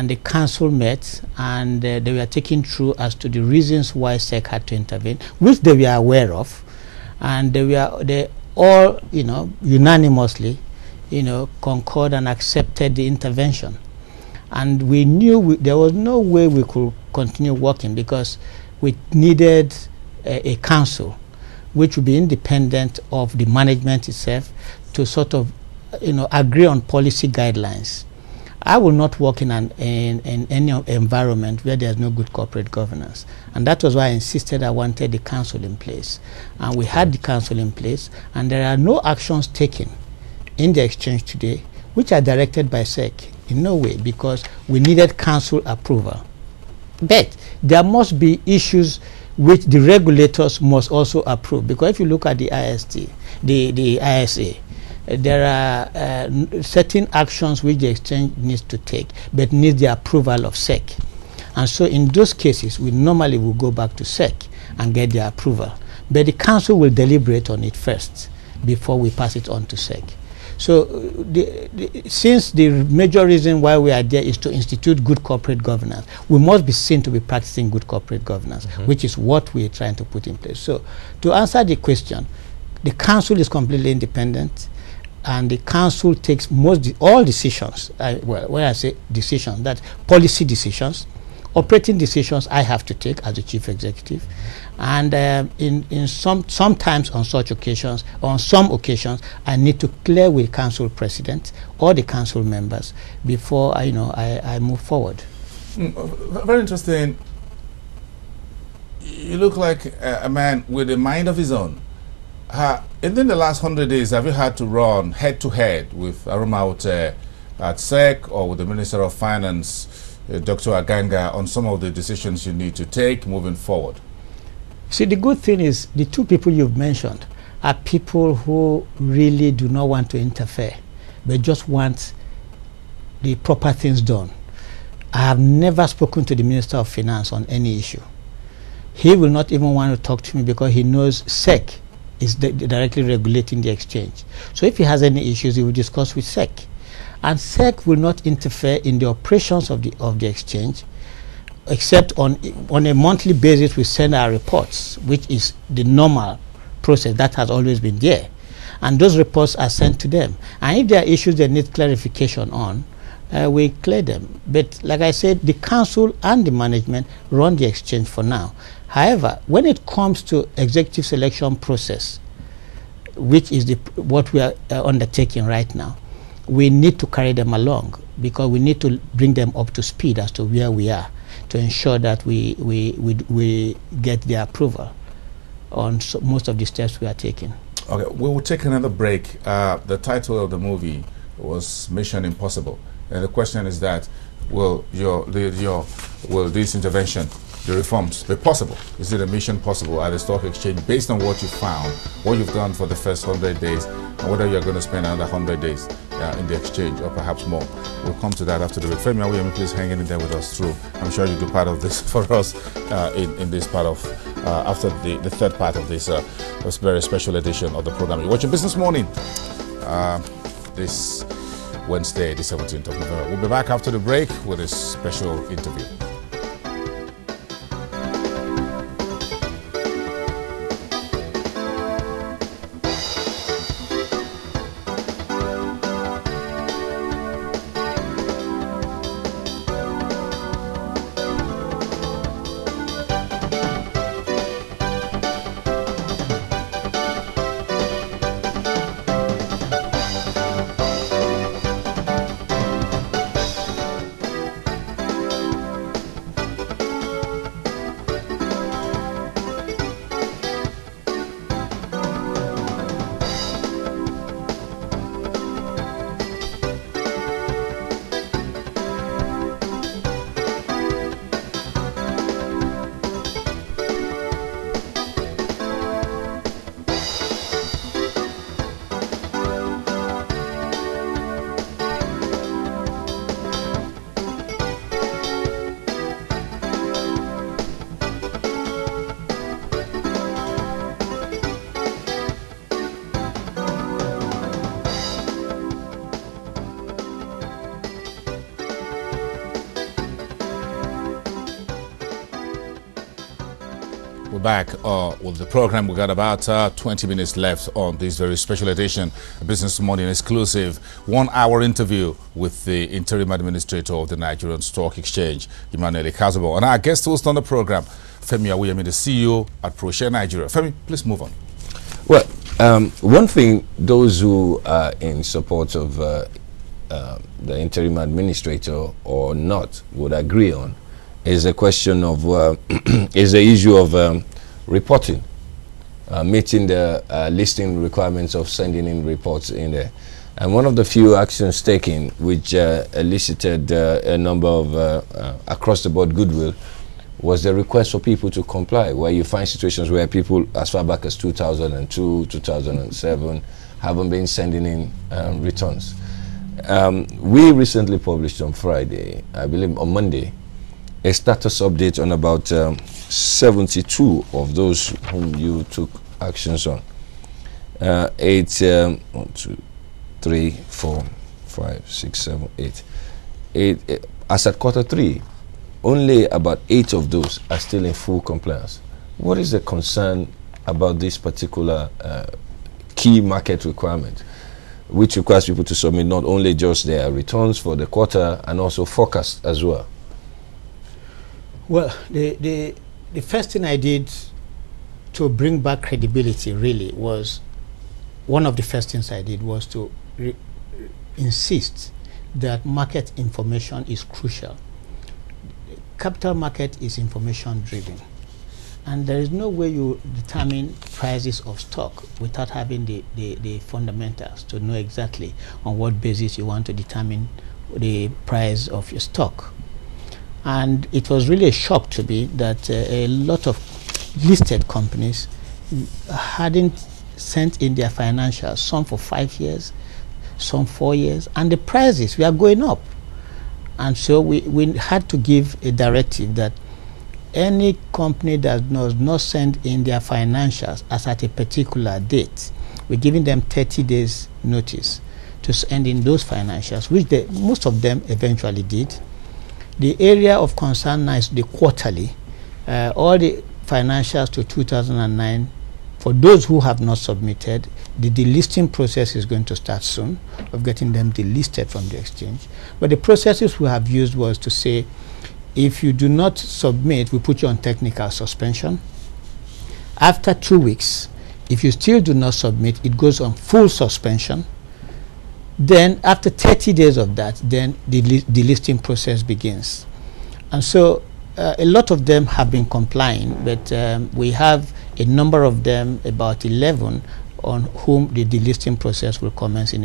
and the council met, and they were taken through as to the reasons why SEC had to intervene, which they were aware of, and they all, unanimously, concurred and accepted the intervention. And we knew there was no way we could continue working, because we needed a council which would be independent of the management itself to sort of, agree on policy guidelines. I will not work in any environment where there's no good corporate governance. And that was why I insisted I wanted the council in place. And we had the council in place, and there are no actions taken in the exchange today which are directed by SEC, in no way, because we needed council approval. But there must be issues which the regulators must also approve, because if you look at the the ISA, there are certain actions which the exchange needs to take, but needs the approval of SEC. And so in those cases, we normally will go back to SEC and get their approval. But the council will deliberate on it first before we pass it on to SEC. So since the major reason why we are there is to institute good corporate governance, we must be seen to be practicing good corporate governance, which is what we are trying to put in place. So to answer the question, the council is completely independent, and the council takes all decisions. Well, when I say decisions, that's policy decisions. Operating decisions I have to take as the chief executive, and sometimes on such occasions, on some occasions, I need to clear with council president or the council members before I move forward. Very interesting. You look like a man with a mind of his own. In the last 100 days, have you had to run head-to-head with Arumaute at SEC or with the Minister of Finance, Dr. Aganga, on some of the decisions you need to take moving forward? See, the good thing is the two people you've mentioned are people who really do not want to interfere, but just want the proper things done. I have never spoken to the Minister of Finance on any issue. He will not even want to talk to me because he knows SEC is directly regulating the exchange. So if he has any issues, he will discuss with SEC. And SEC will not interfere in the operations of the exchange, except on a monthly basis we send our reports, which is the normal process that has always been there. And those reports are sent to them. And if there are issues they need clarification on, we clear them. But like I said, the council and the management run the exchange for now. However, when it comes to executive selection process, which is what we are undertaking right now, we need to carry them along, because we need to bring them up to speed as to where we are, to ensure that we get their approval on most of the steps we are taking. Okay, we will take another break. The title of the movie was Mission Impossible, and the question is that will this intervention, the reforms, be possible? Is it a mission possible at the stock exchange based on what you found, what you've done for the first 100 days, and whether you're going to spend another 100 days in the exchange or perhaps more? We'll come to that after the break. Femi Awuyemi, please hang in there with us through. I'm sure you do part of this for us in this part of, after the third part of this very special edition of the program. You're watching Business Morning this Wednesday, the 17th of November. We'll be back after the break with a special interview. We're back with the program. We got about 20 minutes left on this very special edition, Business Morning exclusive 1-hour interview with the interim administrator of the Nigerian Stock Exchange, Emmanuel Ikhazoboh. And our guest host on the program, Femi Awuyemi, the CEO at ProShare Nigeria. Femi, please move on. Well, one thing those who are in support of the interim administrator or not would agree on is a question of is the issue of reporting, meeting the listing requirements of sending in reports in there. And one of the few actions taken which elicited a number of across the board goodwill was the request for people to comply, where you find situations where people as far back as 2002, 2007 haven't been sending in returns. We recently published on Friday, I believe on Monday, a status update on about 72 of those whom you took actions on. 1, 2, 3, 4, 5, 6, 7, 8. As at Q3, only about 8 of those are still in full compliance. What is the concern about this particular key market requirement, which requires people to submit not only just their returns for the quarter and also forecast as well? Well, the first thing I did to bring back credibility really was, one of the first things I did was to insist that market information is crucial. Capital market is information driven, and there is no way you determine prices of stock without having the fundamentals to know exactly on what basis you want to determine the price of your stock. And it was really a shock to me that a lot of listed companies hadn't sent in their financials, some for 5 years, some 4 years, and the prices were going up. And so we had to give a directive that any company that does not send in their financials as at a particular date, we're giving them 30 days notice to send in those financials, which most of them eventually did. The area of concern now is the quarterly. All the financials to 2009, for those who have not submitted, the delisting process is going to start soon, of getting them delisted from the exchange. But the processes we have used was to say, if you do not submit, we put you on technical suspension. After 2 weeks, if you still do not submit, it goes on full suspension. Then after 30 days of that, then the delisting process begins. And so a lot of them have been complying, but we have a number of them, about 11, on whom the delisting process will commence in